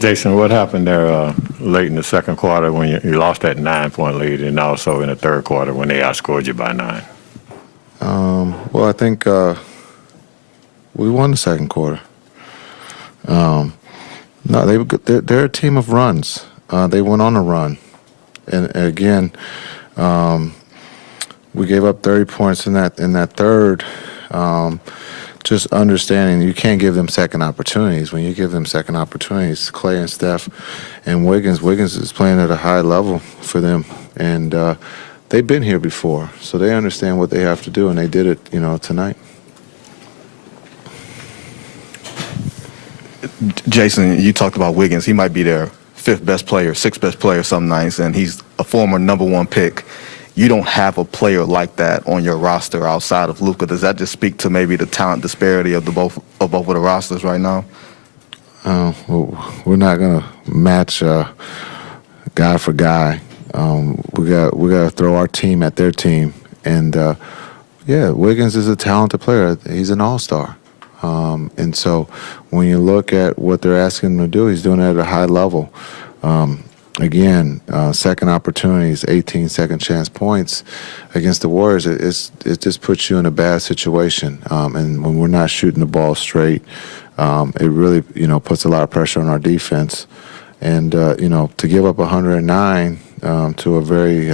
Jason, what happened there late in the second quarter when you lost that 9-point lead, and also in the third quarter when they outscored you by 9? Well, I think we won the second quarter. No, they're a team of runs. They went on a run, and again, we gave up 30 points in that third. Just understanding you can't give them second opportunities. When you give them second opportunities, Clay and Steph and Wiggins is playing at a high level for them, and they've been here before, so they understand what they have to do, and they did it, tonight. Jason, you talked about Wiggins. He might be their fifth best player, sixth best player some nights, and he's a former #1 pick. You don't have a player like that on your roster outside of Luka. Does that just speak to maybe the talent disparity of both of the rosters right now? Well, we're not gonna match guy for guy. We got to throw our team at their team, and Wiggins is a talented player. He's an all-star, and so when you look at what they're asking him to do, he's doing it at a high level. Again, second opportunities, 18 second chance points against the Warriors, it just puts you in a bad situation. And when we're not shooting the ball straight, it really, puts a lot of pressure on our defense. And, to give up 109 to a very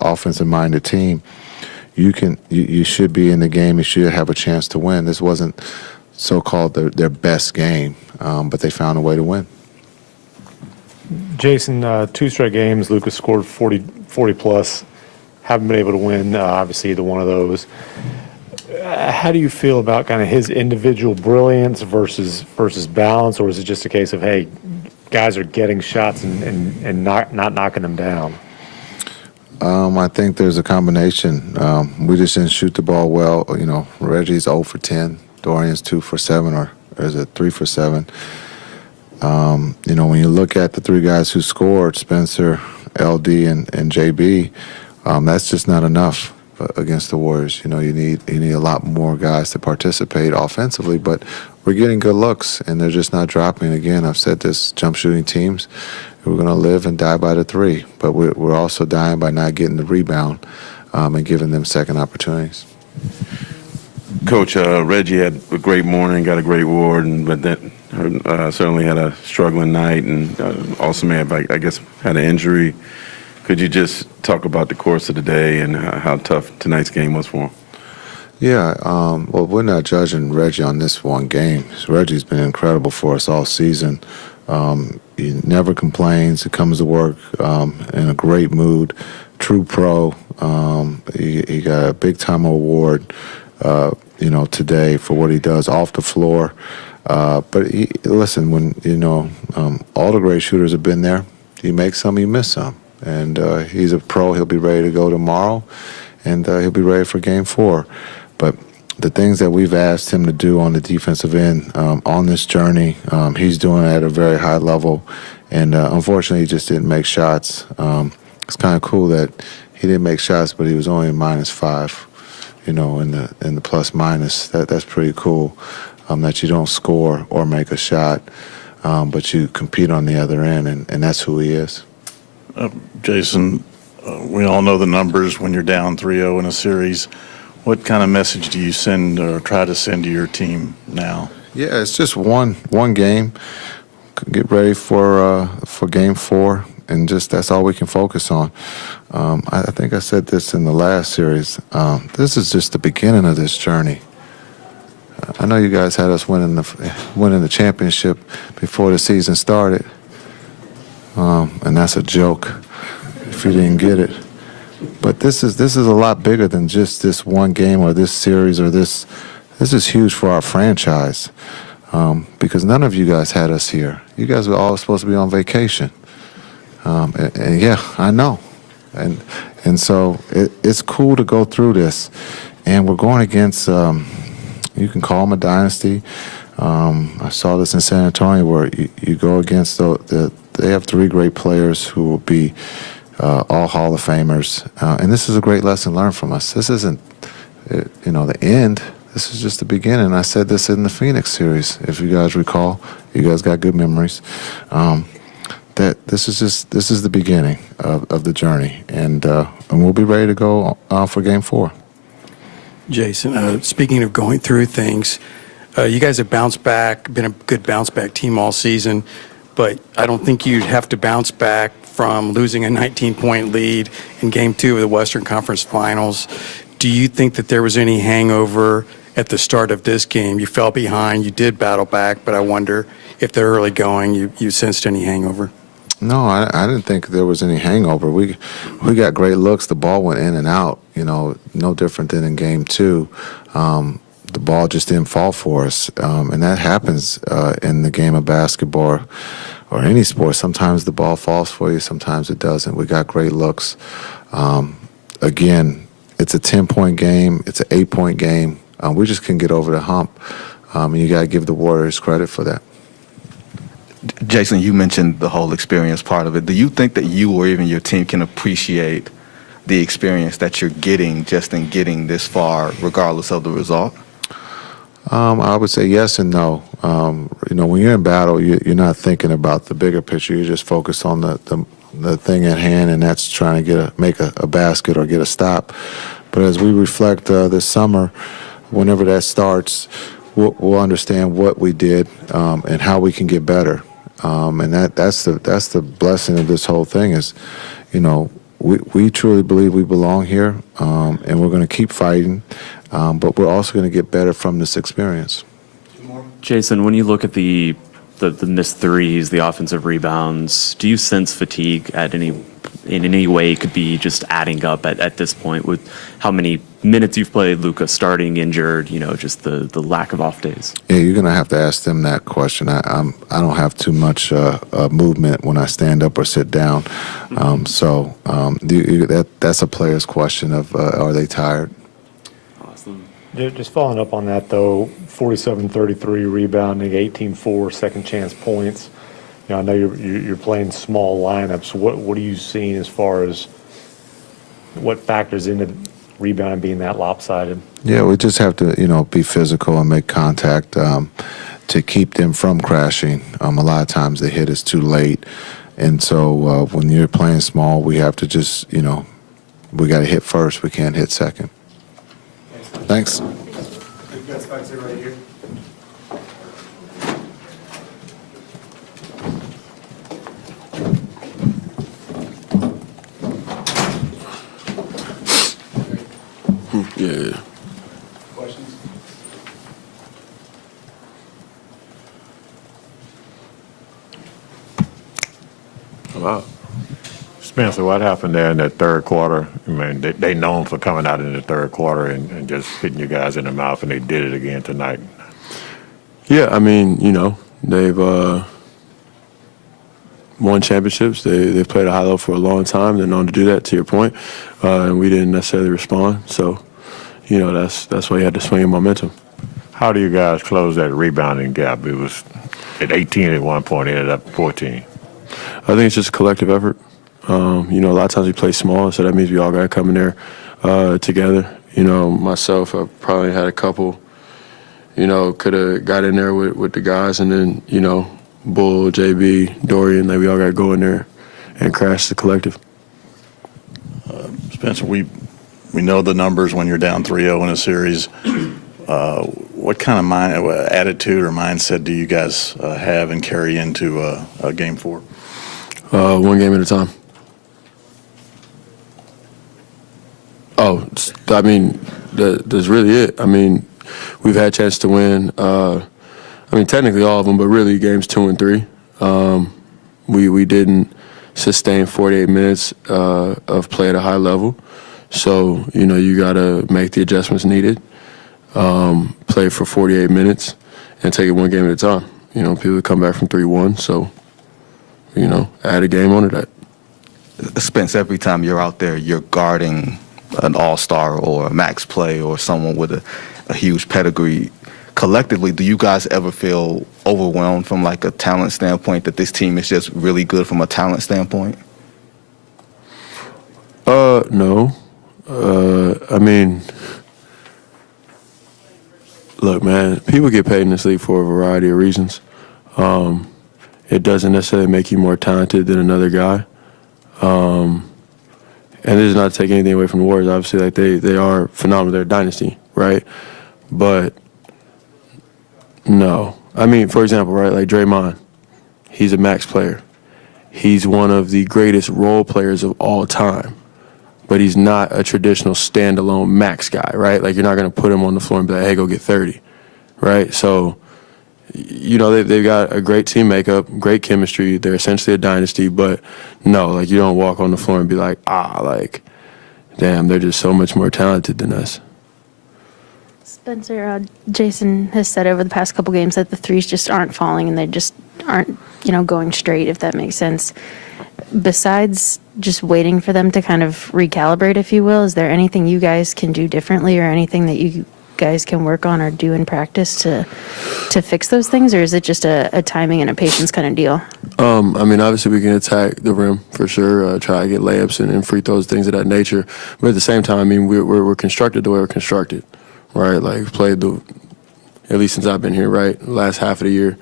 offensive-minded team, you should be in the game. You should have a chance to win. This wasn't so-called their best game, but they found a way to win. Jason, 2 straight games, Luka scored 40 plus. Haven't been able to win, obviously, either one of those. How do you feel about kind of his individual brilliance versus balance, or is it just a case of, hey, guys are getting shots and not knocking them down? I think there's a combination. We just didn't shoot the ball well. Reggie's 0 for 10. Dorian's 2 for 7, or is it 3 for 7? When you look at the 3 guys who scored, Spencer, LD, and JB, that's just not enough against the Warriors. You need a lot more guys to participate offensively, but we're getting good looks, and they're just not dropping. Again, I've said this, jump shooting teams, we're going to live and die by the 3, but we're also dying by not getting the rebound and giving them second opportunities. Coach, Reggie had a great morning, got a great award, but then certainly had a struggling night, and also may have, I guess, had an injury. Could you just talk about the course of the day and how tough tonight's game was for him? Yeah, well, we're not judging Reggie on this one game. Reggie's been incredible for us all season. He never complains. He comes to work in a great mood. True pro. He got a big-time award, today for what he does off the floor. But listen, when all the great shooters have been there, you make some, you miss some, and he's a pro. He'll be ready to go tomorrow, and he'll be ready for Game 4. But the things that we've asked him to do on the defensive end on this journey, he's doing it at a very high level, and unfortunately, he just didn't make shots. It's kind of cool that he didn't make shots, but he was only -5. In the plus minus. That's pretty cool. That you don't score or make a shot, but you compete on the other end, and that's who he is. Jason, we all know the numbers when you're down 3-0 in a series. What kind of message do you send or try to send to your team now? Yeah, it's just one game. Get ready for Game 4, and just that's all we can focus on. I think I said this in the last series. This is just the beginning of this journey. I know you guys had us winning the championship before the season started, and that's a joke if you didn't get it. But this is a lot bigger than just this one game or this series or this. This is huge for our franchise because none of you guys had us here. You guys were all supposed to be on vacation, and yeah, I know. And so it's cool to go through this, and we're going against. You can call them a dynasty. I saw this in San Antonio where you go against they have 3 great players who will be all Hall of Famers, and this is a great lesson learned from us. This isn't, the end. this is just the beginning. I said this in the Phoenix series, if you guys recall. You guys got good memories. That this is the beginning of the journey, and we'll be ready to go for Game 4. Jason, speaking of going through things, you guys have bounced back, been a good bounce back team all season, but I don't think you'd have to bounce back from losing a 19-point lead in Game 2 of the Western Conference Finals. Do you think that there was any hangover at the start of this game? You fell behind, you did battle back, but I wonder if the early going, you sensed any hangover? No, I didn't think there was any hangover. We got great looks. The ball went in and out, no different than in Game 2. The ball just didn't fall for us, and that happens in the game of basketball or any sport. Sometimes the ball falls for you, sometimes it doesn't. We got great looks. Again, it's a 10-point game. It's an 8-point game. We just couldn't get over the hump, and you got to give the Warriors credit for that. Jason, you mentioned the whole experience part of it. Do you think that you or even your team can appreciate the experience that you're getting just in getting this far, regardless of the result? I would say yes and no. When you're in battle, you're not thinking about the bigger picture. You're just focused on the thing at hand, and that's trying to make a basket or get a stop. But as we reflect this summer, whenever that starts, we'll understand what we did and how we can get better. And that's the blessing of this whole thing is, we truly believe we belong here, and we're going to keep fighting, but we're also going to get better from this experience. Jason, when you look at the missed threes, the offensive rebounds, do you sense fatigue in any way could be just adding up at this point with how many minutes you've played, Luka starting injured, just the lack of off days? Yeah, you're going to have to ask them that question. I don't have too much movement when I stand up or sit down. So that's a player's question of are they tired? Awesome. Just following up on that, though, 47-33 rebounding, 18-4 second chance points. I know you're playing small lineups. What are you seeing as far as what factors into rebounding being that lopsided? Yeah, we just have to, be physical and make contact to keep them from crashing. A lot of times the hit is too late. And so when you're playing small, we have to just, we got to hit first. We can't hit second. Thanks. Yeah. Wow. Spencer, what happened there in that third quarter? I mean, they known for coming out in the third quarter and just hitting you guys in the mouth, and they did it again tonight. Yeah, I mean, they've won championships. They've played a high level for a long time. They're known to do that, to your point, and we didn't necessarily respond. So, that's why you had to swing in momentum. How do you guys close that rebounding gap? It was at 18 at one point, ended up 14. I think it's just a collective effort. A lot of times we play small, so that means we all got to come in there together. Myself, I probably had a couple, could have got in there with the guys, and then, Bull, JB, Dorian, we all got to go in there and crash the collective. Spencer, we know the numbers when you're down 3-0 in a series. What kind of attitude or mindset do you guys have and carry into Game 4? One game at a time. Oh, I mean, that's really it. I mean, we've had a chance to win. Technically all of them, but really games 2 and 3. We didn't sustain 48 minutes of play at a high level. So, you got to make the adjustments needed, play for 48 minutes, and take it one game at a time. People come back from 3-1, so, add a game onto that. Spence, every time you're out there, you're guarding an all-star or a max play or someone with a huge pedigree. Collectively, do you guys ever feel overwhelmed from a talent standpoint, that this team is just really good from a talent standpoint? No. Look, man, people get paid in this league for a variety of reasons. It doesn't necessarily make you more talented than another guy. And this is not to take anything away from the Warriors. Obviously, like they are phenomenal. They're a dynasty, right? But no. I mean, for example, right, like Draymond, he's a max player. He's one of the greatest role players of all time. But he's not a traditional standalone max guy, right? Like, you're not going to put him on the floor and be like, hey, go get 30, right? So, you know, they've got a great team makeup, great chemistry. They're essentially a dynasty, but no, like, you don't walk on the floor and be like, like, damn, they're just so much more talented than us. Spencer, Jason has said over the past couple games that the threes just aren't falling and they just aren't, going straight, if that makes sense. Besides just waiting for them to kind of recalibrate, if you will, is there anything you guys can do differently or anything that you guys can work on or do in practice to fix those things, or is it just a timing and a patience kind of deal? I mean, obviously we can attack the rim for sure, try to get layups and free throws, things of that nature. But at the same time, I mean, we're constructed the way we're constructed, right? Like, we've played at least since I've been here, right, the last half of the year.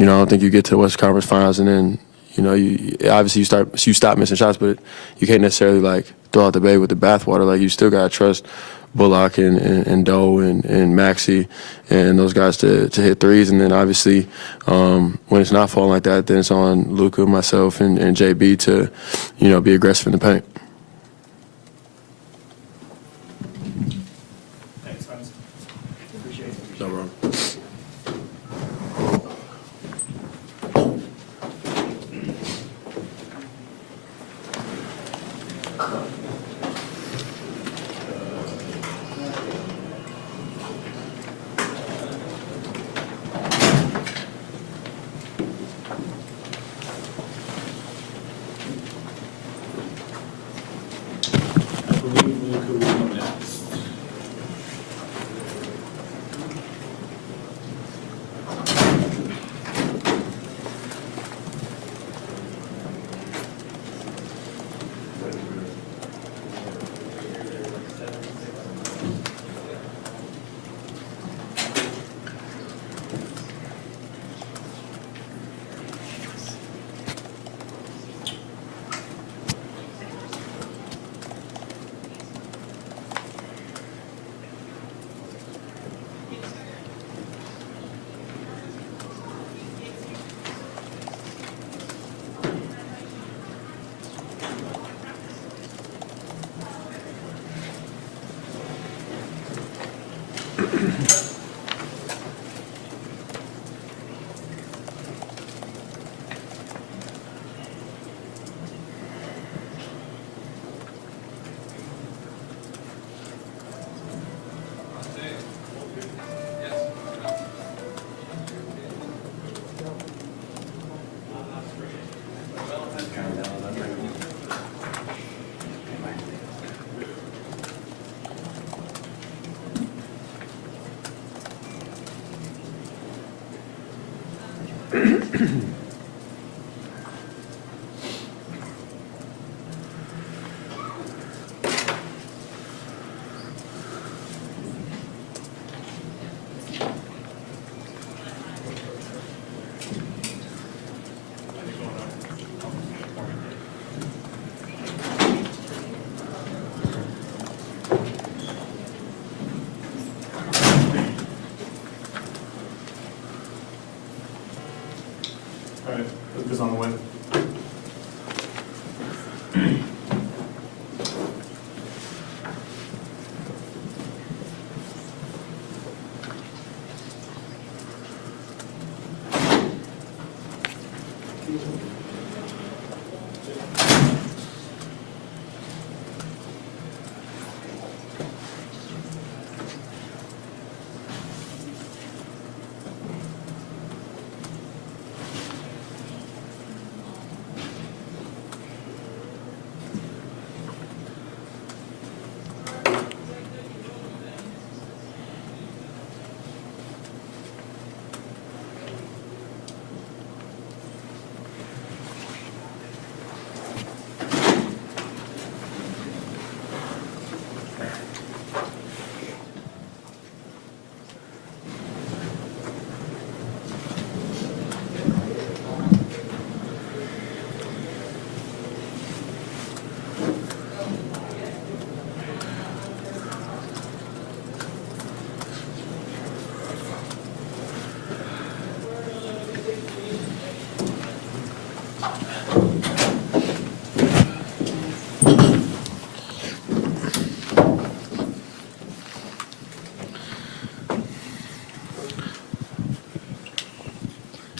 I don't think you get to the Western Conference Finals and then, you obviously you stop missing shots, but you can't necessarily like throw out the baby with the bathwater. Like, you still gotta trust Bullock and Doe and Maxey and those guys to hit threes. And then obviously when it's not falling like that, then it's on Luka, myself, and JB to, be aggressive in the paint. Thanks, Spence. Appreciate it. No problem. I believe Luka will go next. All right, Luka's on the way.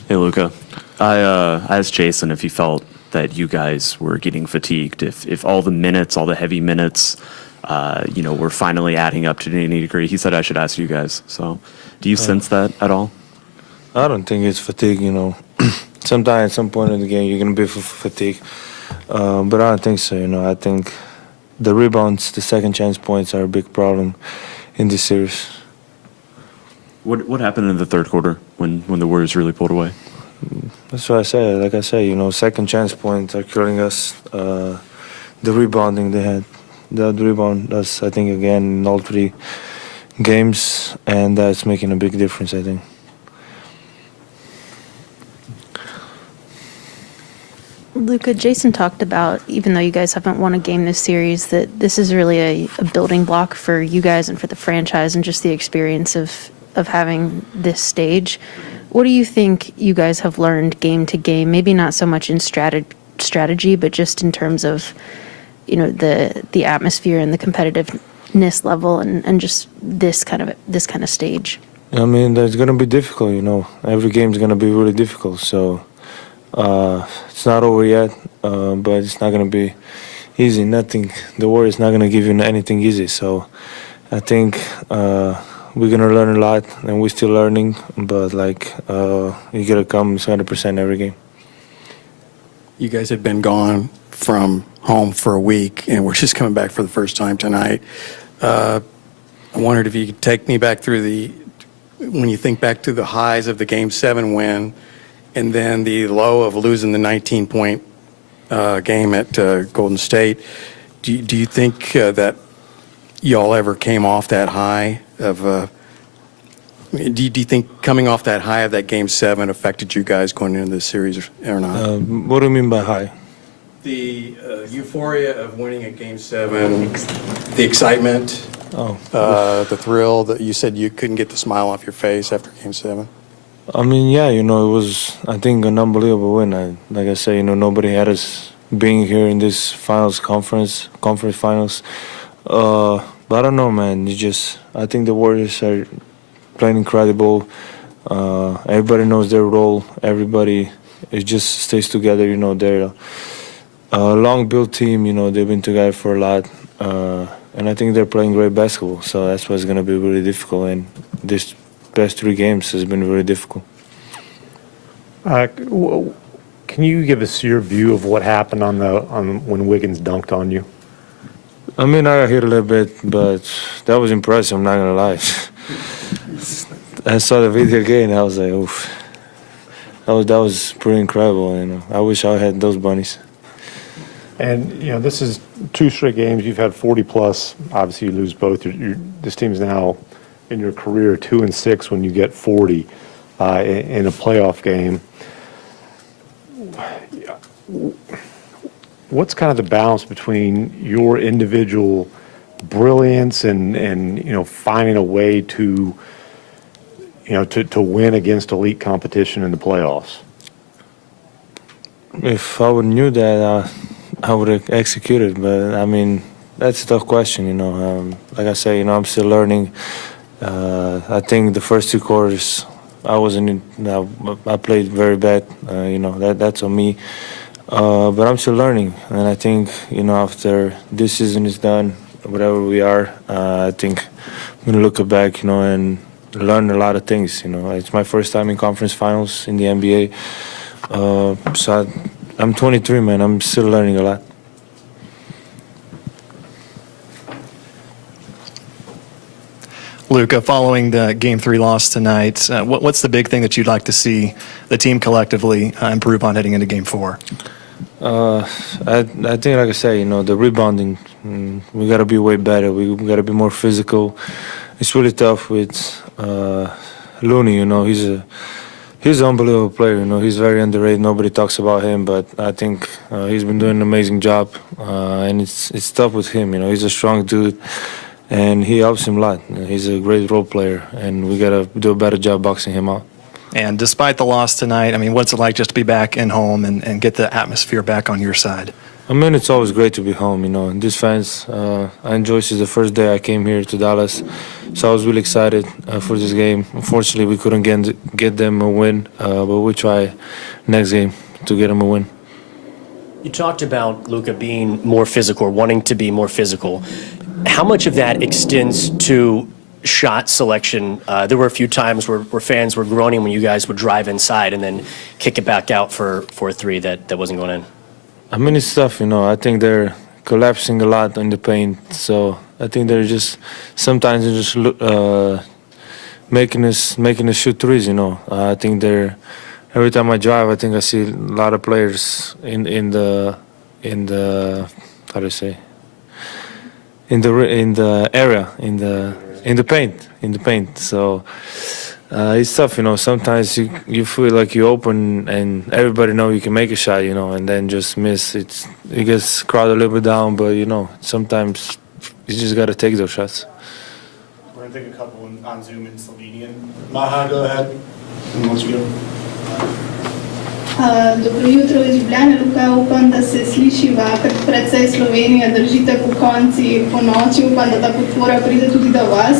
Hey, Luca. I asked Jason if he felt that you guys were getting fatigued, if all the minutes, all the heavy minutes, were finally adding up to any degree. He said I should ask you guys. So do you sense that at all? I don't think it's fatigue, Sometimes at some point in the game you're going to be fatigued. But I don't think so, I think the rebounds, the second chance points are a big problem in this series. What happened in the third quarter when the Warriors really pulled away? That's what I said. Like I said, second chance points are killing us. The rebounding they had. The rebound, that's, I think, again, in all 3 games, and that's making a big difference, I think. Luca, Jason talked about, even though you guys haven't won a game this series, that this is really a building block for you guys and for the franchise and just the experience of having this stage. What do you think you guys have learned game to game? Maybe not so much in strategy, but just in terms of, the atmosphere and the competitiveness level and just this kind of stage. I mean, that's gonna be difficult. Every game's gonna be really difficult. So it's not over yet, but it's not gonna be easy. The Warriors not gonna give you anything easy. So I think we're gonna learn a lot, and we're still learning. But you gotta come 100% every game. You guys have been gone from home for a week, and we're just coming back for the first time tonight. I wondered if you could take me back through when you think back to the highs of the Game 7 win, and then the low of losing the 19-point game at Golden State. Do you think that y'all ever came off that high of? Do you think coming off that high of that Game 7 affected you guys going into this series or not? What do you mean by high? The euphoria of winning at Game 7, the excitement, the thrill that you said you couldn't get the smile off your face after Game 7. I mean, yeah, it was, I think, an unbelievable win. Like I say, nobody had us being here in this conference finals. But I don't know, man. I think the Warriors are playing incredible. Everybody knows their role. Everybody just stays together. They're a long-built team. They've been together for a lot. And I think they're playing great basketball. So that's what's going to be really difficult. And this past 3 games has been really difficult. Can you give us your view of what happened on when Wiggins dunked on you? I mean, I got hit a little bit, but that was impressive. I'm not gonna lie. I saw the video again. I was like, oof. That was pretty incredible. I wish I had those bunnies. And this is 2 straight games. You've had 40 plus. Obviously, you lose both. This team's now in your career 2-6 when you get 40 in a playoff game. What's kind of the balance between your individual brilliance and finding a way to win against elite competition in the playoffs? If I would knew that, I would have executed. But I mean, that's a tough question. Like I say, I'm still learning. I think the first 2 quarters, I played very bad. That's on me. But I'm still learning, and I think after this season is done, whatever we are, I think I'm gonna look back, and learn a lot of things. It's my first time in conference finals in the NBA, so I'm 23, man. I'm still learning a lot. Luca, following the Game 3 loss tonight, what's the big thing that you'd like to see the team collectively improve on heading into Game 4? I think, like I say, the rebounding, we got to be way better. We got to be more physical. It's really tough with Looney. He's an unbelievable player. He's very underrated. Nobody talks about him, but I think he's been doing an amazing job. And it's tough with him. He's a strong dude, and he helps him a lot. He's a great role player, and we got to do a better job boxing him out. And despite the loss tonight, what's it like just to be back in home and get the atmosphere back on your side? I mean, it's always great to be home, you know. And these fans, I enjoy since the first day I came here to Dallas. So I was really excited for this game. Unfortunately, we couldn't get them a win, but we'll try next game to get them a win. You talked about Luka being more physical, or wanting to be more physical. How much of that extends to shot selection? There were a few times where fans were groaning when you guys would drive inside and then kick it back out for a three that wasn't going in. I mean, it's tough, you know. I think they're collapsing a lot in the paint. So I think they're just sometimes they're just making us shoot threes, you know. I think they're every time I drive, I think I see a lot of players in the how do you say in the area in the paint. So it's tough, you know. Sometimes you feel like you open and everybody know you can make a shot, you know, and then just miss. It gets crowded a little bit down, but you know sometimes you just gotta take those shots. We're gonna take a couple on Zoom in Slovenian. Maha, go ahead. And let's go. Dobro jutro iz Ljubljane, Luka. Upam, da se slišiva, ker precej Slovenija držite po konci, po noči. Upam, da ta podpora pride tudi do vas.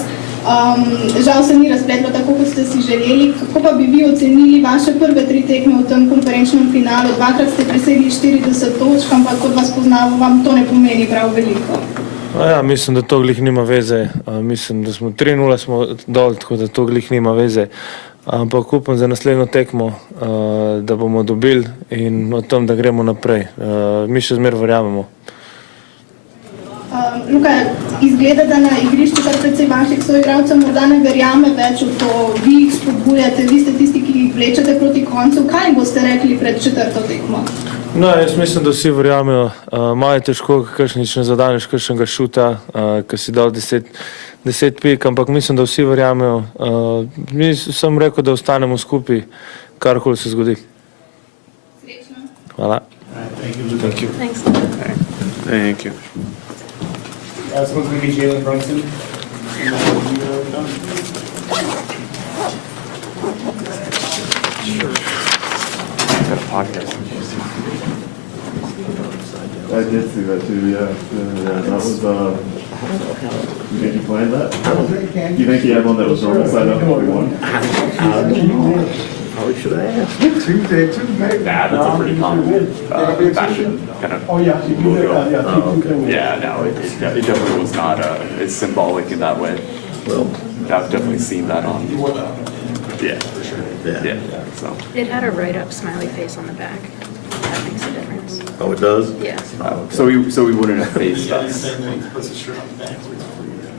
Žal se ni razpletlo tako, kot ste si želeli. Kako pa bi vi ocenili vaše prve 3 tekme v tem konferenčnem finalu? Dvakrat ste presegli 40 točk, ampak kot vas poznamo, vam to ne pomeni prav veliko. Ja, mislim, da to glih nima veze. Mislim, da smo 3-0 smo dol, tako da to glih nima veze. Ampak upam za naslednjo tekmo, da bomo dobili in o tem, da gremo naprej. Mi še zmeraj verjamemo. Luka, izgleda, da na igrišču kar precej vaših soigralcev morda ne verjame več v to. Vi jih spodbujate, vi ste tisti, ki jih vlečete proti koncu. Kaj jim boste rekli pred 4. tekmo? No, jaz mislim, da vsi verjamejo. Malo je težko, kakšnič ne zadaneš kakšnega šuta, ki si dal 10 pik, ampak mislim, da vsi verjamejo. Mi sem rekel, da ostanemo skupaj, karkoli se zgodi. Srečno. Hvala. Thank you. Thanks. Thank you. Someone's going to be Jalen Brunson. Got a podcast. I did see that too, yeah. That was, you think he planned that? You think he had one that was normal side up and we won? Probably should have asked. Tuesday. That's a pretty common fashion kind of logo. Yeah, no, it definitely was not as symbolic in that way. Well, I've definitely seen that on. Yeah, for sure. Yeah. So. It had a write-up smiley face on the back. That makes a difference. oh, it does? Yeah. So we wouldn't have faced us.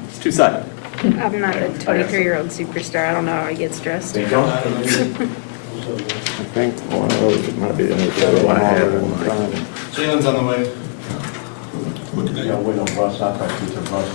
It's two-sided. I'm not a 23-year-old superstar. I don't know how he gets dressed. I think one of those might be the Oh, I had one. Jalen's on the way. Yeah, wait on Russ. I thought you took Russ.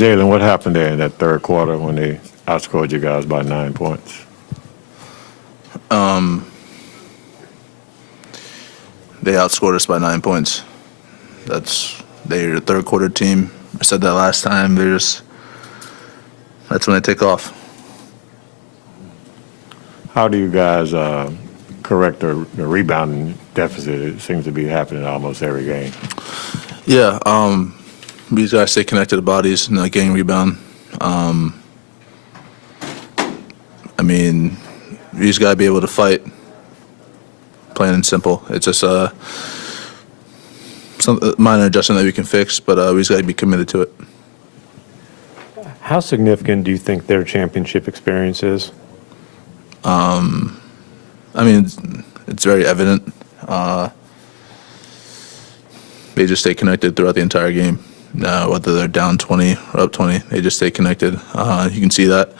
Jalen, what happened there in that third quarter when they outscored you guys by 9 points? They outscored us by 9 points. They're a third quarter team. I said that last time. That's when they take off. How do you guys correct the rebounding deficit? It seems to be happening almost every game. Yeah, these guys stay connected to bodies and not getting rebound. I mean, you just got to be able to fight, plain and simple. It's just some minor adjustment that we can fix, but we just got to be committed to it. How significant do you think their championship experience is? I mean, it's very evident. They just stay connected throughout the entire game. Whether they're down 20 or up 20, they just stay connected. You can see that.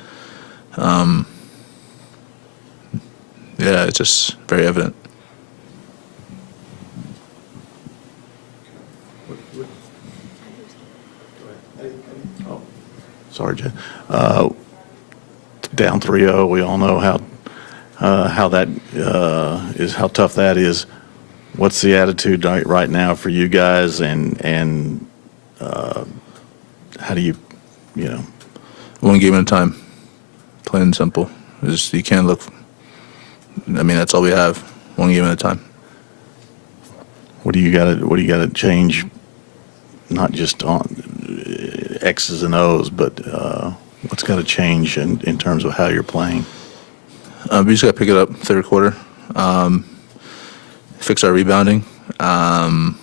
Yeah, it's just very evident. Sorry, Jay. Down 3-0, we all know how how that is, how tough that is. What's the attitude right now for you guys, and how do you know? One game at a time, plain and simple. You can't look. I mean, that's all we have. One game at a time. What do you got to change? Not just on X's and O's, but what's got to change in terms of how you're playing? We just got to pick it up third quarter. Fix our rebounding. When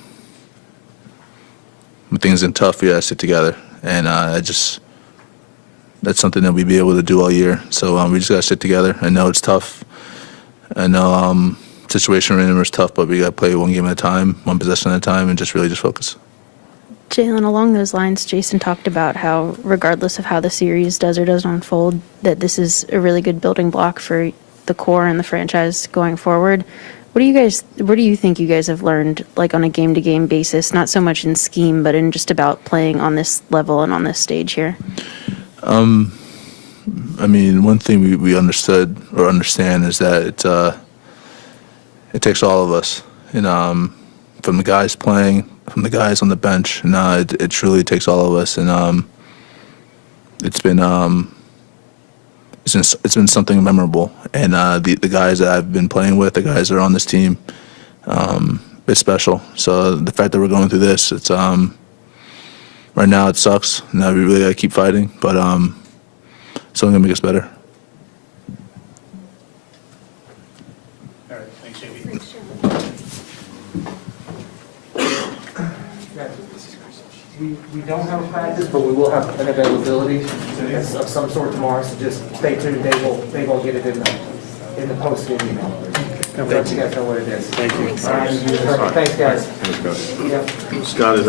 things get tough, we got to sit together, and that's something that we'll be able to do all year. So we just got to sit together. I know it's tough. I know situation right now is tough, but we got to play one game at a time, one possession at a time, and just focus. Jalen, along those lines, Jason talked about how, regardless of how the series does or doesn't unfold, that this is a really good building block for the core and the franchise going forward. What do you think you guys have learned, like on a game-to-game basis, not so much in scheme, but in just about playing on this level and on this stage here? I mean, one thing we understood or understand is that it takes all of us, and from the guys playing, from the guys on the bench, and it truly takes all of us, and it's been something memorable, and the guys that I've been playing with, the guys that are on this team, it's special. So the fact that we're going through this, it's right now it sucks. Now we really gotta keep fighting, but it's only gonna make us better. All right, thanks, JB. We don't have a practice, but we will have an availability of some sort tomorrow, so just stay tuned. They will get it in the post-game email. I'll let you guys know what it is. Thank you. All right. Thanks, guys. Thanks, Coach. Yeah. Scott, is that